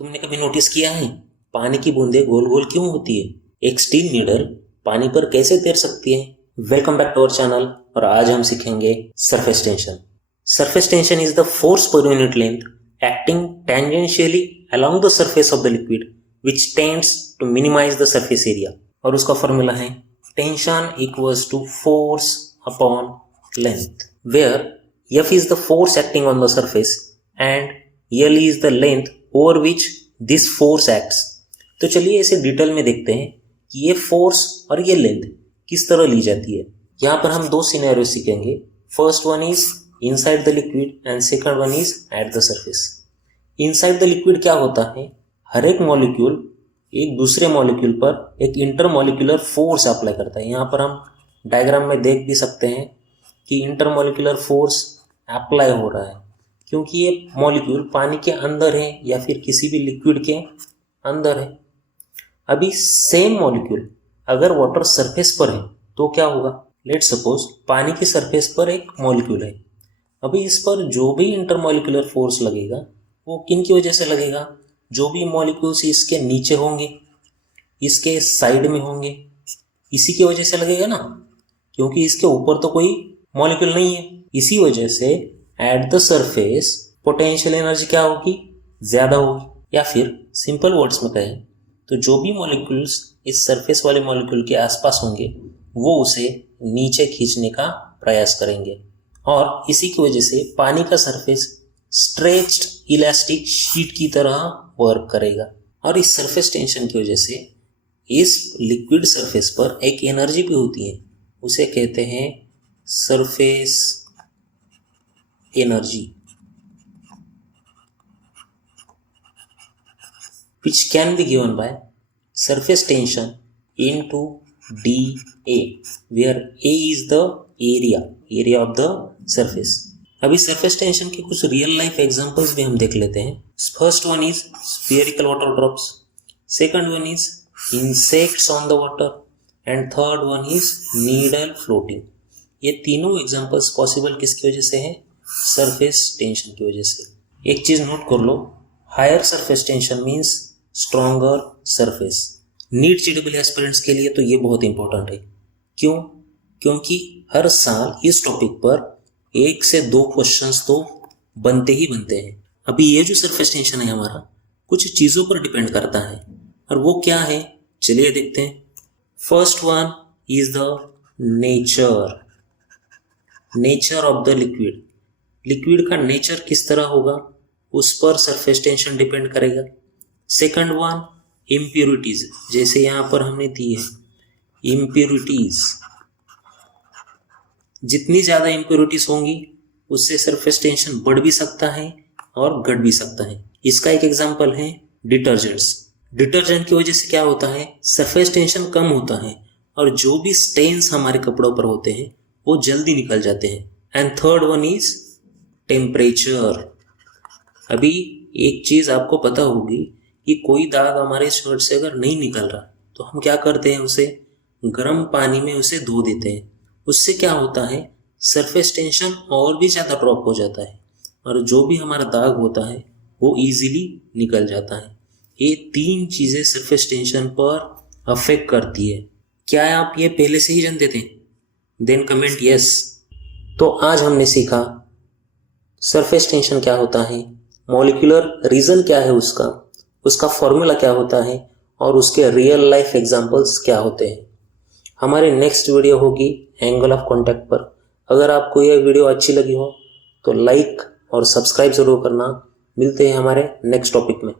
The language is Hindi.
तुमने कभी नोटिस किया है पानी की बूंदें गोल गोल क्यों होती है? एक स्टील नीडल पानी पर कैसे तैर सकती है? Welcome back to our channel और आज हम सीखेंगे surface tension. Surface tension is the force per unit length acting tangentially along the surface of the liquid which tends to minimize the surface area. और उसका फॉर्मूला है tension equals to force upon length, where F is the force acting on the surface and L is the length over which this force acts। तो चलिए इसे डिटेल में देखते हैं कि ये फोर्स और ये लेंथ किस तरह ली जाती है। यहाँ पर हम दो सिनेरियो सीखेंगे। First one is inside the liquid and second one is at the surface. Inside the liquid क्या होता है, हर एक मॉलिक्यूल एक दूसरे मॉलिक्यूल पर एक इंटरमॉलिक्यूलर फोर्स अप्लाई करता है। यहाँ पर हम डायग्राम में देख भी सकते हैं कि इंटरमॉलिक्यूलर फोर्स अप्लाई हो रहा है क्योंकि ये मॉलिक्यूल पानी के अंदर है या फिर किसी भी लिक्विड के अंदर है। अभी सेम मॉलिक्यूल अगर वाटर सरफेस पर है तो क्या होगा? लेट्स सपोज पानी की सरफेस पर एक मॉलिक्यूल है। अभी इस पर जो भी इंटरमॉलिक्यूलर फोर्स लगेगा वो किन की वजह से लगेगा? जो भी मॉलिक्यूल्स इसके नीचे होंगे, इसके साइड में होंगे, इसी की वजह से लगेगा ना, क्योंकि इसके ऊपर तो कोई मॉलिक्यूल नहीं है। इसी वजह से at the surface potential energy क्या होगी? ज्यादा होगी। या फिर सिंपल वर्ड्स में कहें तो जो भी मॉलिक्यूल्स इस सरफेस वाले मॉलिक्यूल के आसपास होंगे वो उसे नीचे खींचने का प्रयास करेंगे और इसी की वजह से पानी का सरफेस स्ट्रेच्ड इलास्टिक शीट की तरह वर्क करेगा। और इस सरफेस टेंशन की वजह से इस लिक्विड सरफेस पर एक एनर्जी भी होती है, उसे कहते हैं surface energy, which can be given by surface tension into dA, where A is the area of the surface। अभी सरफेस टेंशन के कुछ रियल लाइफ एग्जांपल्स भी हम देख लेते हैं। First one is spherical water drops, second one is insects on the water and third one is needle floating. ये तीनों एग्जांपल्स पॉसिबल किसकी वजह से हैं? सरफेस टेंशन की वजह से। एक चीज नोट कर लो, higher surface tension means stronger surface. NEET JEE aspirants के लिए तो ये बहुत इंपॉर्टेंट है। क्यों? क्योंकि हर साल इस टॉपिक पर 1 से 2 क्वेश्चंस तो बनते ही बनते हैं। अभी ये जो सरफेस टेंशन है हमारा कुछ चीजों पर डिपेंड करता है, और वो क्या है चलिए देखते हैं। First one is the nature of the liquid. Liquid का नेचर किस तरह होगा उस पर सरफेस टेंशन डिपेंड करेगा। सेकंड वन इम्प्योरिटीज, जैसे यहाँ पर हमने दी है इम्प्योरिटीज, जितनी ज्यादा इम्प्योरिटीज होंगी उससे सरफेस टेंशन बढ़ भी सकता है और घट भी सकता है। इसका एक एग्जांपल है डिटर्जेंट्स। डिटर्जेंट की वजह से क्या होता है? सरफेस टेंशन कम होता है और जो भी स्टेन्स हमारे कपड़ों पर होते हैं वो जल्दी निकल जाते हैं। And third one is temperature. अभी एक चीज आपको पता होगी कि कोई दाग हमारे शर्ट से अगर नहीं निकल रहा तो हम क्या करते हैं, उसे गर्म पानी में उसे धो देते हैं। उससे क्या होता है? सरफेस टेंशन और भी ज़्यादा ड्रॉप हो जाता है और जो भी हमारा दाग होता है वो इजीली निकल जाता है। ये 3 चीज़ें सरफेस टेंशन पर अफेक्ट करती है। क्या आप ये पहले से ही जानते थे? Then comment yes. तो आज हमने सीखा सरफेस टेंशन क्या होता है, मॉलिक्यूलर रीजन क्या है उसका फॉर्मूला क्या होता है और उसके रियल लाइफ एग्जांपल्स क्या होते हैं। हमारी नेक्स्ट वीडियो होगी एंगल ऑफ कांटेक्ट पर। अगर आपको यह वीडियो अच्छी लगी हो तो लाइक और सब्सक्राइब जरूर करना। मिलते हैं हमारे नेक्स्ट टॉपिक में।